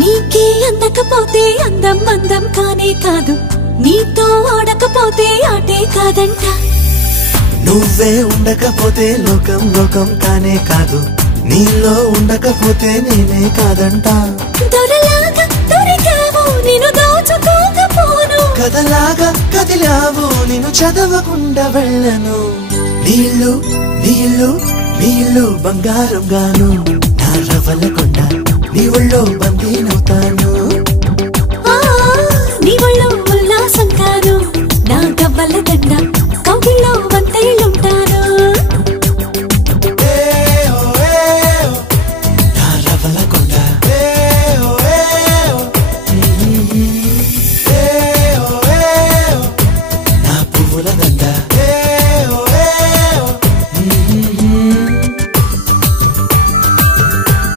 నీకే అందకపోతే అందం అందం కానే కాదు, నీతో ఆడకపోతే ఆటే కాదంట. నువ్వే ఉండకపోతే లోకం లోకం కానే కాదు, నీలో ఉండకపోతే నేనే కాదంట. దొరలాగా దొరికావు నిన్ను దోచుకోకపోను, కథలాగా కదిలావు నిన్ను చదవకుండా వెళ్ళను. నీళ్ళు నీళ్ళు నీళ్ళు బంగారం గాను, నా రవ్వల కొండ నీ ఒళ్ళో బందీ